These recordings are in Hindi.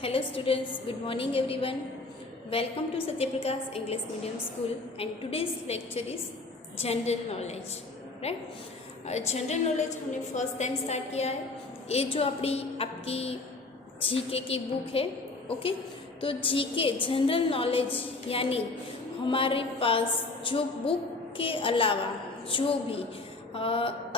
Hello students, good morning everyone. Welcome to Satyaprakash English Medium School and today's lecture is General Knowledge. Right? General Knowledge हमने फर्स्ट टाइम स्टार्ट किया है. ये जो आपकी जीके की बुक है, ओके. तो जीके जनरल नॉलेज यानी हमारे पास जो बुक के अलावा जो भी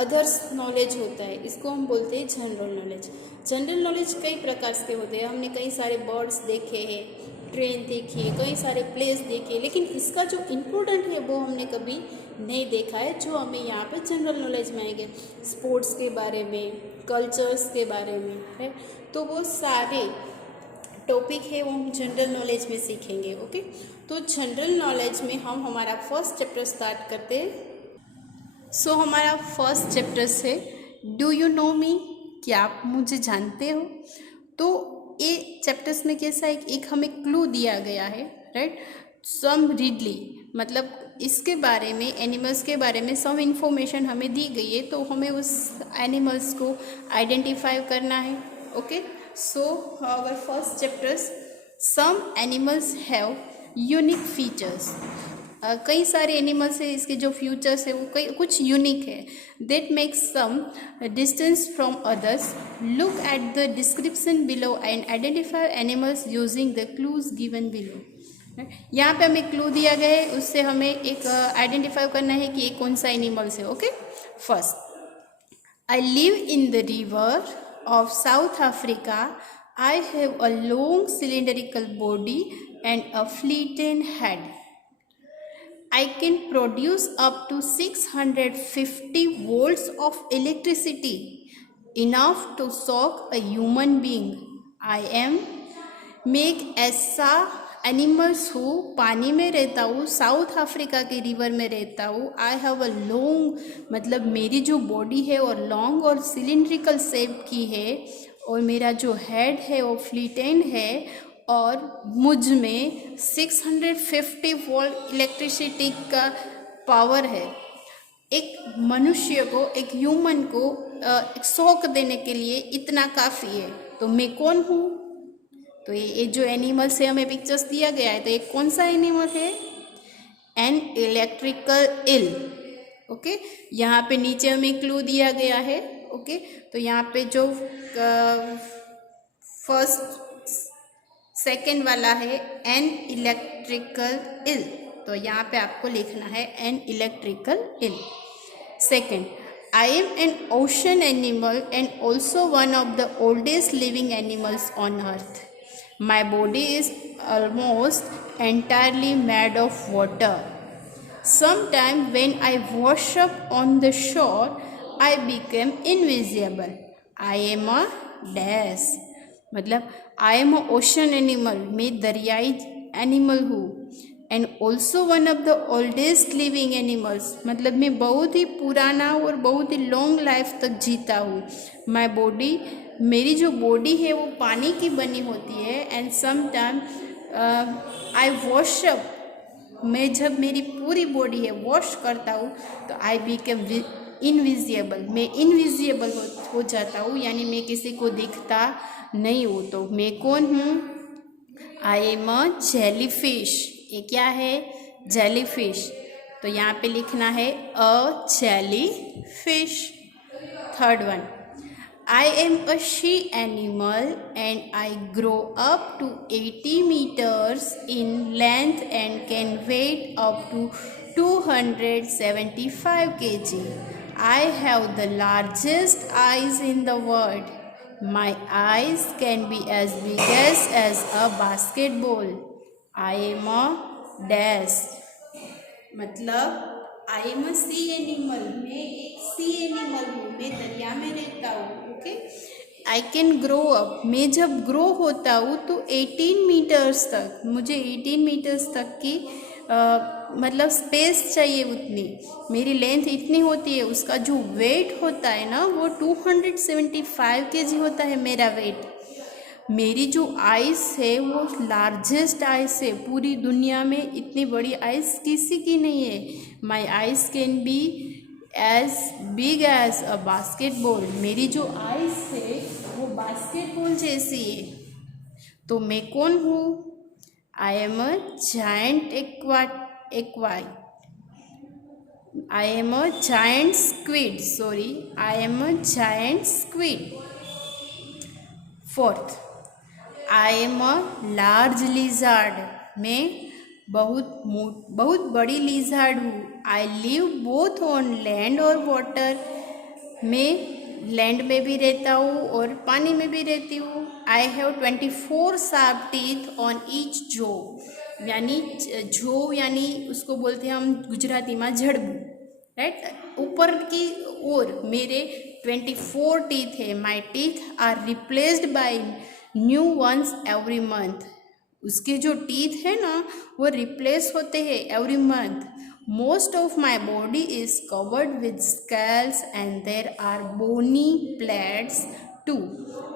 अदर्स नॉलेज होता है, इसको हम बोलते हैं जनरल नॉलेज. जनरल नॉलेज कई प्रकार से होते हैं. हमने कई सारे बर्ड्स देखे हैं, ट्रेन देखी है, कई सारे प्लेस देखे, लेकिन इसका जो इम्पोर्टेंट है वो हमने कभी नहीं देखा है, जो हमें यहाँ पे जनरल नॉलेज में आएंगे. स्पोर्ट्स के बारे में, कल्चर्स के बारे में है, तो वो सारे टॉपिक है वो हम जनरल नॉलेज में सीखेंगे. ओके, तो जनरल नॉलेज में हम हमारा फर्स्ट चैप्टर स्टार्ट करते हैं. सो हमारा फर्स्ट चैप्टर है डू यू नो मी, क्या आप मुझे जानते हो. तो ये चैप्टर्स में कैसा है, एक हमें क्लू दिया गया है, राइट. सम रीडली मतलब इसके बारे में, एनिमल्स के बारे में सम इन्फॉर्मेशन हमें दी गई है, तो हमें उस एनिमल्स को आइडेंटिफाई करना है. Okay, so our first chapters, some animals have unique features. कई सारे एनिमल्स है, इसके जो फ्यूचर्स है वो कुछ यूनिक है. That makes some distance from others. Look at the description below and identify animals using the clues given below. यहाँ पे हमें क्लू दिया गया है, उससे हमें एक आइडेंटिफाई करना है कि ये कौन सा एनिमल्स है. Okay, first, I live in the river of South Africa. I have a long cylindrical body and a flattened head. I can produce up to 650 volts of electricity, enough to shock a human being. I am मैं एक ऐसा एनिमल्स हूँ, पानी में रहता हूँ, साउथ अफ्रीका के रिवर में रहता हूँ. आई हैव अ लॉन्ग मतलब मेरी जो बॉडी है और लॉन्ग और सिलिंड्रिकल शेप की है, और मेरा जो हेड है वो फ्लीटेन है, और मुझ में 650 वोल्ट इलेक्ट्रिसिटी का पावर है. एक मनुष्य को, एक ह्यूमन को एक शॉक देने के लिए इतना काफ़ी है. तो मैं कौन हूँ? तो ये जो एनिमल्स है, हमें पिक्चर्स दिया गया है, तो एक कौन सा एनिमल है? An electrical ill. ओके, यहाँ पे नीचे हमें क्लू दिया गया है. ओके, तो यहाँ पे जो फर्स्ट सेकेंड वाला है एन इलेक्ट्रिकल इल, तो यहाँ पे आपको लिखना है an electrical eel. Second, I am an ocean animal and also one of the oldest living animals on earth. My body is almost entirely made of water. Sometime when I wash up on the shore, I became invisible. I am a dash मतलब आई एम अ ओशन एनिमल, मैं दरियाई एनिमल हूँ. And also one of the oldest living animals मतलब मैं बहुत ही पुराना और बहुत ही लॉन्ग लाइफ तक जीता हूँ. माई बॉडी मेरी जो बॉडी है वो पानी की बनी होती है. And sometime I wash up, मैं जब मेरी पूरी बॉडी है वॉश करता हूँ तो आई बिकम इनविजिबल, मैं इनविजिबल हो जाता हूँ, यानी मैं किसी को दिखता नहीं हूँ. तो मैं कौन हूँ? I am a jellyfish. ये क्या है? जेलीफिश. तो यहाँ पे लिखना है a jellyfish. Third one, I am a she animal and I grow up to 80 meters in length and can weigh up to 275 kg. I have the largest eyes in the world. My eyes can be as big as a basketball. I am a dash मतलब आई एम अ सी एनिमल, मैं एक सी एनिमल हूँ, मैं दरिया में रहता हूँ. Okay, I can grow up, मैं जब ग्रो होता हूँ तो 18 मीटर्स तक, मुझे 18 मीटर्स तक की मतलब स्पेस चाहिए, उतनी मेरी लेंथ इतनी होती है. उसका जो वेट होता है ना वो 275 kg होता है मेरा वेट. मेरी जो आइस है वो लार्जेस्ट आइस है, पूरी दुनिया में इतनी बड़ी आइस किसी की नहीं है. My eyes can be as big as a basketball. मेरी जो आइस है वो बास्केटबॉल जैसी है. तो मैं कौन हूँ? आई एम अ जायंट एक्वाई I am a giant squid. Sorry, I am a giant squid. Fourth, I am a large lizard. मैं बहुत बड़ी लिजार्ड हूँ. I live both on land और water. मैं लैंड में भी रहता हूँ और पानी में भी रहती हूँ. I have 24 sharp teeth on each jaw. यानी जो यानी उसको बोलते हैं हम गुजराती में जड़बू, राइट. ऊपर की ओर मेरे 24 टीथ है. My teeth are replaced by new ones every month. उसके जो टीथ है ना वो रिप्लेस होते हैं every month. Most of my body is covered with scales and there are bony plates too.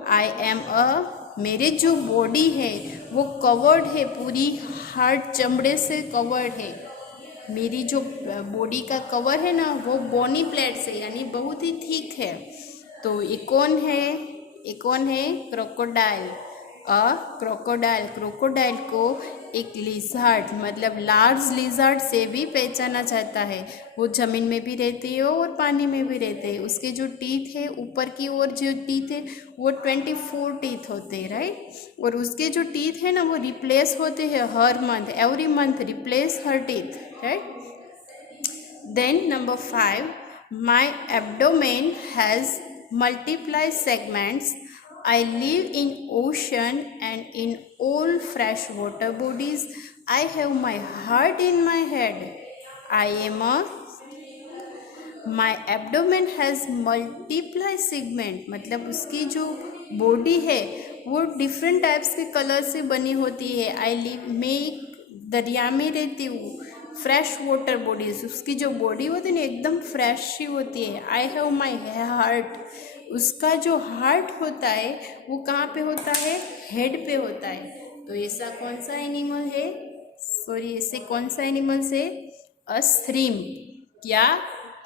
I am a मेरे जो बॉडी है वो कवर्ड है, पूरी हार्ड चमड़े से कवर्ड है. मेरी जो बॉडी का कवर है ना वो बोनी प्लेट से यानी बहुत ही थिक है. तो ये कौन है? क्रोकोडाइल. क्रोकोडाइल को एक लिजार्ड मतलब लार्ज लिजार्ड से भी पहचाना जाता है. वो ज़मीन में भी रहते हैं और पानी में भी रहते हैं. उसके जो टीथ है ऊपर की ओर जो टीथ है वो 24 टीथ होते हैं, राइट. और उसके जो टीथ है ना वो रिप्लेस होते हैं हर month. Every month replace her teeth, right. Then number 5, my abdomen has multiply segments. I live in ocean and in all freshwater bodies. I have my heart in my head. My abdomen has multiply segment. मतलब उसकी जो बॉडी है वो डिफरेंट टाइप्स के कलर से बनी होती है. आई लिव मैं दरिया में रहती हूँ. फ्रेश वाटर बॉडीज, उसकी जो बॉडी होती है ना एकदम फ्रेश ही होती है. I have my heart. उसका जो हार्ट होता है वो कहाँ पे होता है? हेड पे होता है. तो ऐसा कौन सा एनिमल है? ऐसे कौन सा एनिमल्स है? A shrimp. क्या?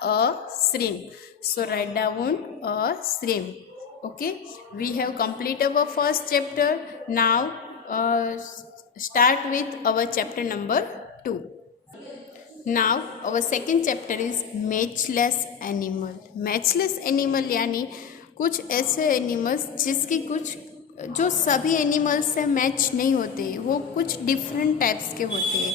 A shrimp. So write down a shrimp. Okay, we have completed our first chapter. Now start with our chapter number 2. Now our second chapter is matchless animal. Matchless animal यानी कुछ ऐसे एनिमल्स जिसकी कुछ जो सभी एनिमल्स से मैच नहीं होते, वो कुछ डिफरेंट टाइप्स के होते हैं.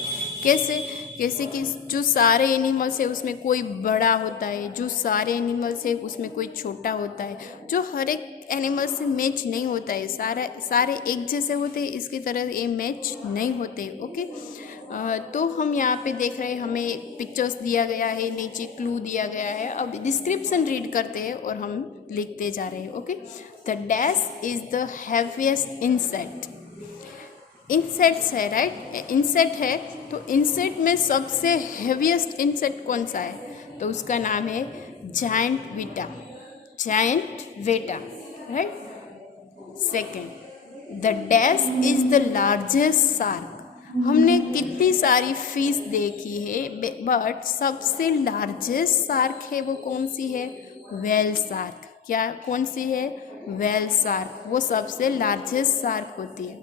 कैसे कि जो सारे एनिमल्स है उसमें कोई बड़ा होता है, जो सारे एनिमल्स है उसमें कोई छोटा होता है, जो हर एक एनिमल से मैच नहीं होता है. सारे एक जैसे होते हैं, इसकी तरह ये मैच नहीं होते. ओके, तो हम यहाँ पे देख रहे हैं, हमें पिक्चर्स दिया गया है, नीचे क्लू दिया गया है. अब डिस्क्रिप्शन रीड करते हैं और हम लिखते जा रहे हैं. Okay, the dash is the heaviest insect. Insects है, राइट. इंसेक्ट है तो इंसेक्ट में सबसे हैवीएस्ट इंसेक्ट कौन सा है? तो उसका नाम है giant weta, right. Second, the dash is the largest shark. हमने कितनी सारी फिश देखी है बट सबसे लार्जेस्ट शार्क है वो कौन सी है? Whale shark. क्या कौन सी है? Whale shark. वो सबसे लार्जेस्ट शार्क होती है.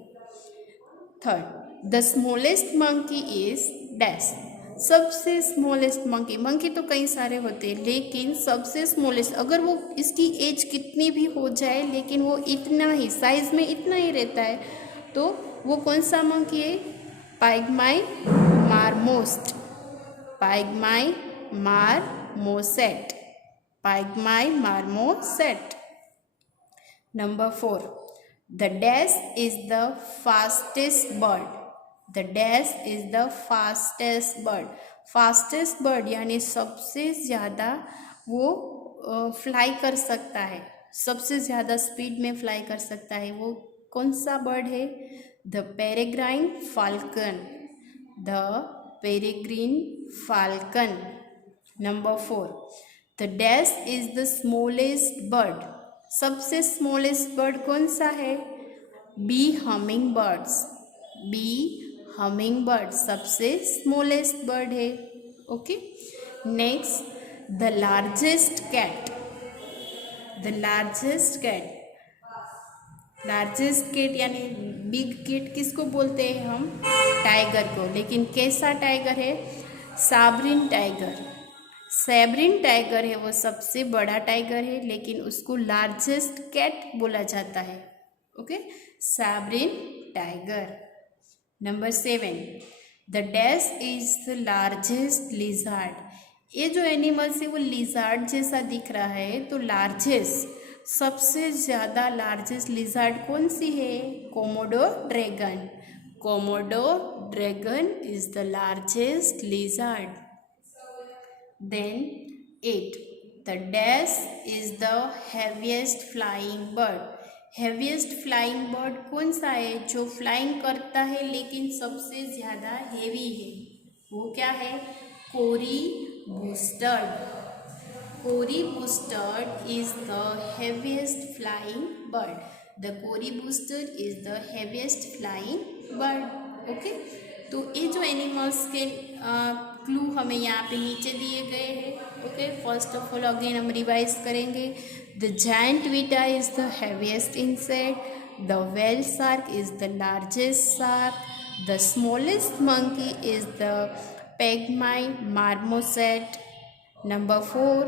Third, the smallest monkey is dash. सबसे स्मॉलेस्ट मंकी तो कई सारे होते हैं लेकिन सबसे स्मॉलेस्ट, अगर वो इसकी एज कितनी भी हो जाए लेकिन वो इतना ही साइज में इतना ही रहता है, तो वो कौन सा मंकी है? पाइगमाई marmoset. Number 4, the dash is the fastest bird. The dash is the fastest bird यानी सबसे ज़्यादा वो फ्लाई कर सकता है, सबसे ज़्यादा स्पीड में फ्लाई कर सकता है. वो कौन सा बर्ड है? The peregrine falcon. Number 4, the dash is the smallest bird. सबसे स्मॉलेस्ट बर्ड कौन सा है? बी हमिंग बर्ड सबसे स्मॉलेस्ट बर्ड है. Okay, next, the largest cat यानी बिग कैट किसको बोलते हैं हम? टाइगर को। लेकिन कैसा टाइगर है? Siberian tiger. साइबेरियन टाइगर है वो सबसे बड़ा टाइगर है, लेकिन उसको लार्जेस्ट कैट बोला जाता है। Okay, Siberian tiger. Number 7, the dash is the largest lizard. ये जो एनिमल्स है वो लिजार्ड जैसा दिख रहा है, तो लार्जेस्ट सबसे ज़्यादा लार्जेस्ट लिजार्ड कौन सी है? Komodo dragon. Komodo dragon is the largest lizard. Then 8, the dash is the heaviest flying bird. Heaviest flying bird कौन सा है? जो फ्लाइंग करता है लेकिन सबसे ज़्यादा हेवी है, वो क्या है? Kori bustard. Kori bustard is the heaviest flying bird. The kori bustard is the heaviest flying bird. Okay, तो ये जो एनिमल्स के क्लू हमें यहाँ पे नीचे दिए गए हैं। Okay, first of all again हम रिवाइज करेंगे। The giant weta is the heaviest insect. The whale shark is the largest shark. The smallest monkey is the pygmy marmoset. Number 4,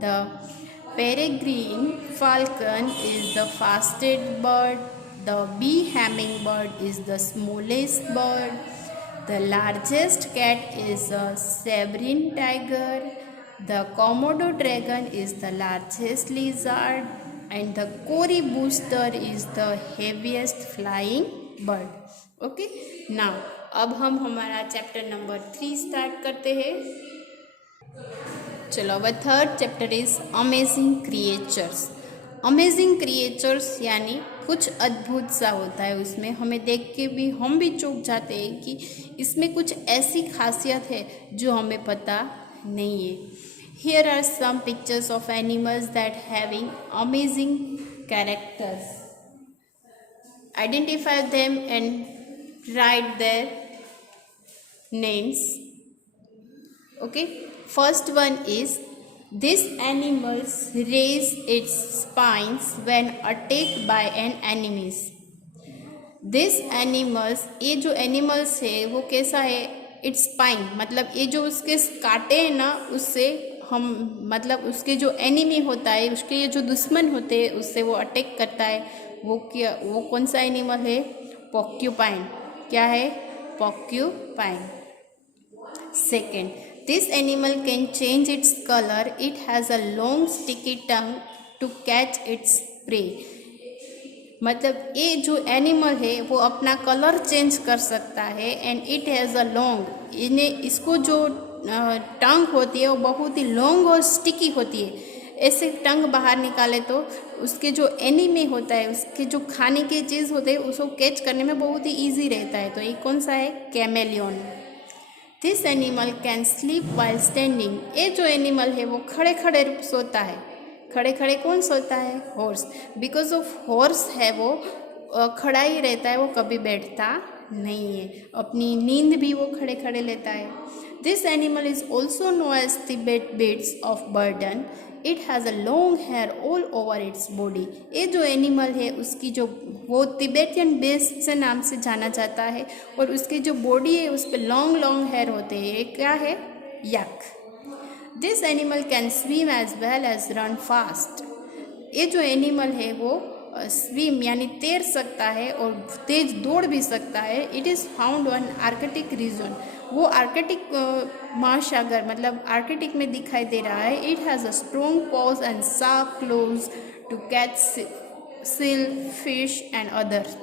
the peregrine falcon is the fastest bird. The bee hummingbird is the smallest bird. The largest cat is a Siberian tiger. The Komodo dragon is the largest lizard. And the Cory booster is the heaviest flying bird. Okay, now अब हम हमारा चैप्टर नंबर 3 स्टार्ट करते हैं। चलो, अब third chapter is amazing creatures. Amazing creatures यानी कुछ अद्भुत सा होता है उसमें, हमें देख के भी हम भी चौंक जाते हैं कि इसमें कुछ ऐसी खासियत है जो हमें पता नहीं है। Here are some pictures of animals that having amazing characters. Identify them and write their names. Okay, first one is, this animals raise its spines when attacked by an enemies. This animals, ये जो एनिमल्स है वो कैसा है? इट्स स्पाइन, मतलब ये जो उसके काटे हैं ना, उससे हम मतलब उसके जो एनिमी होता है, उसके ये जो दुश्मन होते हैं उससे वो अटैक करता है। वो क्या, वो कौन सा एनिमल है? पोर्क्यूपाइन। क्या है? Porcupine. Second, this animal can change its color. It has a long sticky tongue to catch its prey. मतलब ये जो एनिमल है वो अपना कलर चेंज कर सकता है। And it has a long, इन्हें इसको जो टंग होती है वो बहुत ही लॉन्ग और स्टिकी होती है। ऐसे टंग बाहर निकाले तो उसके जो एनिमी होता है, उसके जो खाने की चीज़ होते हैं, उसको कैच करने में बहुत ही ईजी रहता है। तो ये कौन सा है? Chameleon. This animal can sleep while standing. ये जो एनिमल है वो खड़े खड़े सोता है। खड़े खड़े कौन सोता है? हॉर्स। बिकॉज ऑफ हॉर्स है वो खड़ा ही रहता है, वो कभी बैठता नहीं है। अपनी नींद भी वो खड़े खड़े लेता है। This animal is also known as Tibet beasts of burden. It has a long hair all over its body. ये जो एनिमल है उसकी जो वो तिबेटियन बेस्ट से नाम से जाना जाता है, और उसकी जो बॉडी है उस पर लॉन्ग लॉन्ग हेयर होते हैं। ये क्या है? Yak. This animal can swim as well as run fast. ये जो एनिमल है वो स्विम यानी तैर सकता है और तेज दौड़ भी सकता है। It is found on Arctic region. वो आर्कटिक महासागर मतलब आर्कटिक में दिखाई दे रहा है। It has a strong paws and sharp claws to catch seal, fish and others.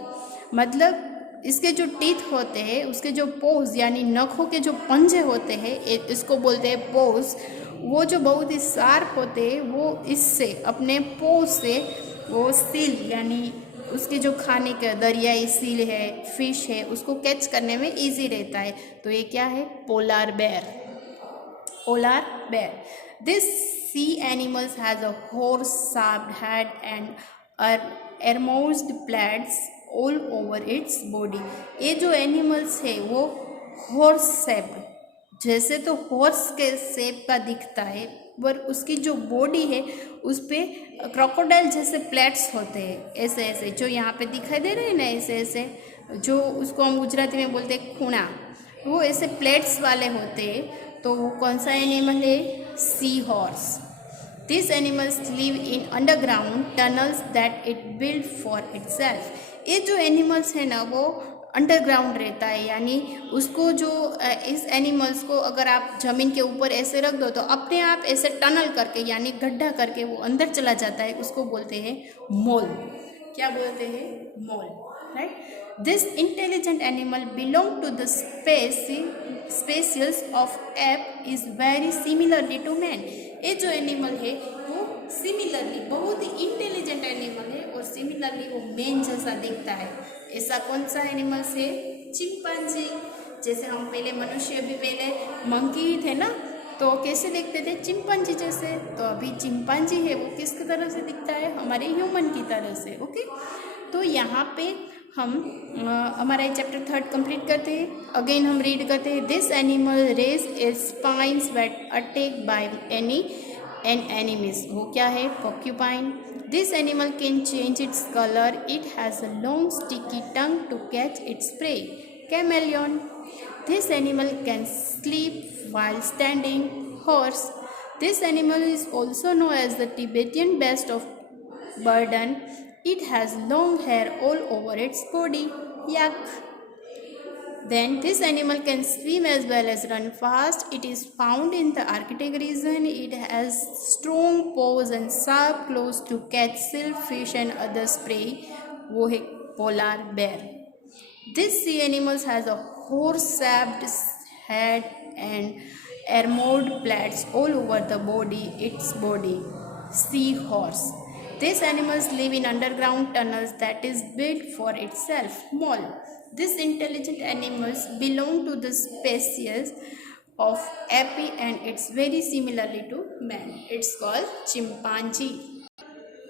मतलब इसके जो टीथ होते हैं, उसके जो पोज यानी नखों के जो पंजे होते हैं, इसको बोलते हैं पोज, वो जो बहुत ही शार्प होते हैं, वो इससे अपने पोज से वो सील यानी उसके जो खाने का दरियाई सील है, फिश है, उसको कैच करने में इजी रहता है। तो ये क्या है? Polar bear. Polar bear. This sea animals has a horse shaped head and armoured plates all over its body. ये जो एनिमल्स है वो हॉर्स शेप, जैसे तो हॉर्स के शेप का दिखता है, पर उसकी जो बॉडी है उस पर क्रोकोडाइल जैसे प्लेट्स होते हैं, ऐसे ऐसे जो यहाँ पे दिखाई दे रहे हैं ना, ऐसे ऐसे जो उसको हम गुजराती में बोलते हैं खूणा, वो ऐसे प्लेट्स वाले होते हैं। तो वो कौन सा एनिमल है? Sea horse. This animals live in underground tunnels that it build for itself. ये जो एनिमल्स है ना वो अंडरग्राउंड रहता है, यानी उसको जो इस एनिमल्स को अगर आप ज़मीन के ऊपर ऐसे रख दो तो अपने आप ऐसे टनल करके यानी गड्ढा करके वो अंदर चला जाता है, उसको बोलते हैं मोल। क्या बोलते हैं? Mole, right. This intelligent animal belong to the species of ape is very similarly to man. ये जो एनिमल है वो सिमिलरली बहुत ही इंटेलिजेंट एनिमल है और सिमिलरली वो मैन जैसा दिखता है। ऐसा कौन सा एनिमल्स है? चिंपांजी। जैसे हम पहले मनुष्य भी पहले मंकी थे ना, तो कैसे दिखते थे? चिंपांजी जैसे। तो अभी चिंपांजी है वो किस तरह से दिखता है? हमारे ह्यूमन की तरह से। ओके, तो यहाँ पे हम हमारा चैप्टर 3 कंप्लीट करते हैं। अगेन हम रीड करते हैं। This animal raise its spines when attacked by an enemies. वो क्या है? Porcupine. This animal can change its colour. It has a long sticky tongue to catch its prey. Chameleon. This animal can sleep while standing. Horse. This animal is also known as the Tibetan beast of burden. It has long hair all over its body. Yak. Then this animal can swim as well as run fast. It is found in the Arctic region. It has strong paws and sharp claws to catch silverfish and other prey. वो है polar bear. This sea animal has a horse-shaped head and armored plates all over the body. Its body. Seahorse. These animals live in underground tunnels that is built for itself. Mole. These intelligent animals belong to the species of ape and it's very similarly to man. It's called chimpanzee.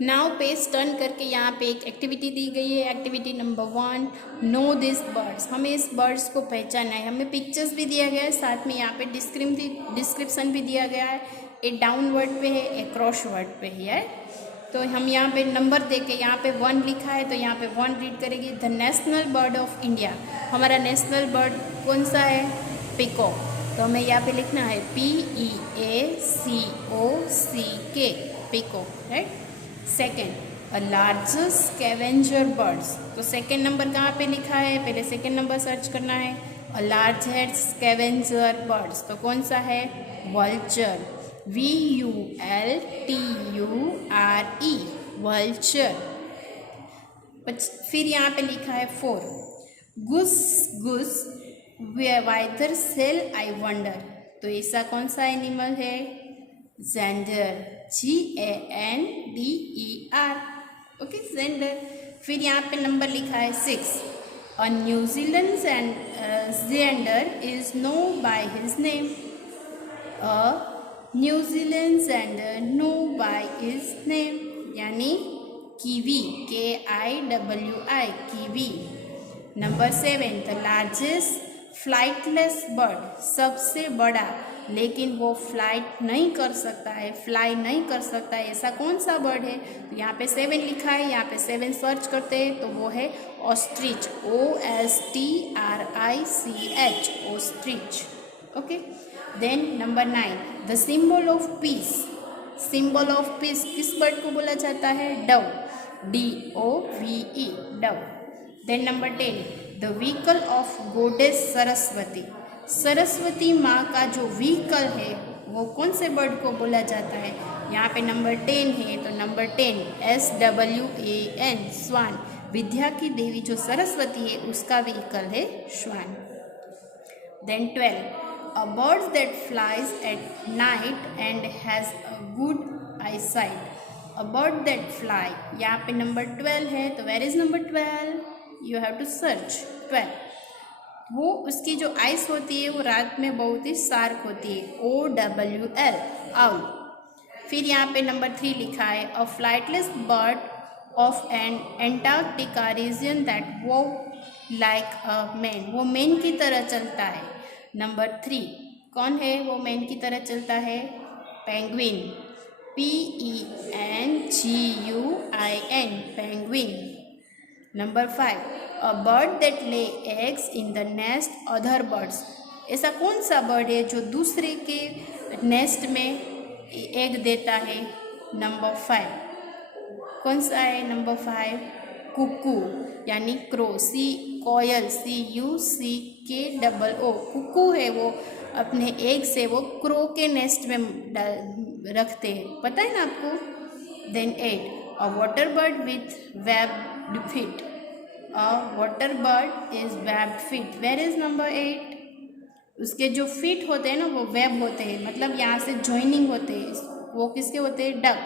Now page turn करके यहाँ पे एक एक्टिविटी दी गई है। Activity number 1, know this birds. हमें इस बर्ड्स को पहचानना है। हमें पिक्चर्स भी दिया गया है, साथ में यहाँ पे डिस्क्रिप्शन भी दिया गया है। एक डाउनवर्ड पे है, एक क्रॉसवर्ड पे है। तो हम यहाँ पे नंबर दे के यहाँ पे 1 लिखा है तो यहाँ पे 1 रीड करेगी। The national bird of India. हमारा नेशनल बर्ड कौन सा है? पीकॉक। तो हमें यहाँ पे लिखना है PEACOCK, peacock, right. Second, a largest scavenger birds. तो सेकेंड नंबर कहाँ पे लिखा है? पहले सेकेंड नंबर सर्च करना है। अ लार्जेस्ट स्कैवेंजर बर्ड्स तो कौन सा है? वल्चर। VULTURE, vulture. फिर यहाँ पे लिखा है 4, गुस वाइदर सेल आई वंडर। तो ऐसा कौन सा एनिमल है? जेंडर। GANDER, okay, gender. फिर यहाँ पे नंबर लिखा है 6, अ New Zealand gender is no by his name. A New Zealand gender no by his name, यानी kiwi, KIWI, kiwi. Number 7, the largest flightless bird, सबसे बड़ा लेकिन वो फ्लाइट नहीं कर सकता है, फ्लाई नहीं कर सकता है, ऐसा कौन सा बर्ड है? तो यहाँ पे 7 लिखा है, यहाँ पे 7 सर्च करते हैं तो वो है ostrich, OSTRICH, ostrich, okay. Then number 9, the symbol of peace. Symbol of peace किस बर्ड को बोला जाता है? Dove, DOVE, dove. Then number 10, the vehicle of goddess Saraswati. Saraswati माँ का जो व्हीकल है वो कौन से बर्ड को बोला जाता है? यहाँ पे नंबर 10 है तो नंबर 10 SWAN, स्वान। विद्या की देवी जो सरस्वती है उसका व्हीकल है swan. Then 12, a bird that flies at night and has a good eye sight. A bird that fly, यहाँ पे नंबर 12 है तो where is number 12? You have to search 12। वो उसकी जो आइस होती है वो रात में बहुत ही शार्प होती है, OWL, आउल। फिर यहाँ पे नंबर 3 लिखा है, a flightless bird of an Antarctica region that walk like a man. वो मैन की तरह चलता है। नंबर 3 कौन है वो मैन की तरह चलता है? Penguin, PENGUIN, penguin. Number 5, a bird that lay eggs in the nest other birds. ऐसा कौन सा बर्ड है जो दूसरे के नेस्ट में एग देता है? नंबर 5 कौन सा है? नंबर 5 कुकू यानी क्रो, सी कोयल, CUCKOO, कुकू है वो अपने एग से वो क्रो के नेस्ट में रखते हैं, पता है ना आपको। Then 8, a water bird with webbed feet, a water bird is webbed feet. Where is number 8? उसके जो फीट होते हैं ना वो वेब होते हैं, मतलब यहाँ से ज्वाइनिंग होते हैं, वो किसके होते हैं? Duck,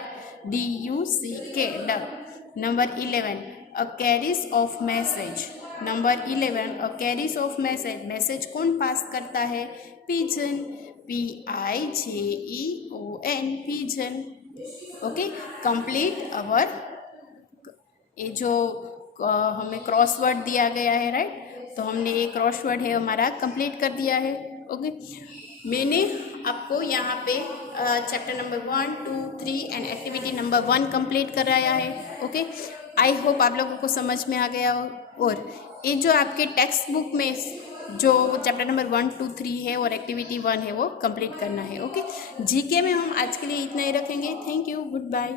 DUCK, duck. Number 11, a carriage of message. Number 11, a carriage of message, message कौन पास करता है? Pigeon, PIJEON, pigeon. Okay, complete अवर, ये जो हमें क्रॉसवर्ड दिया गया है, राइट, तो हमने ये क्रॉसवर्ड है हमारा कंप्लीट कर दिया है। ओके, मैंने आपको यहाँ पे chapter number 1, 2, 3 and activity number 1 complete कराया है। ओके, आई होप आप लोगों को समझ में आ गया हो। और ये जो आपके टेक्स्ट बुक में जो चैप्टर नंबर 1, 2, 3 है और एक्टिविटी 1 है वो कंप्लीट करना है। ओके, जीके में हम आज के लिए इतना ही रखेंगे। Thank you, good bye.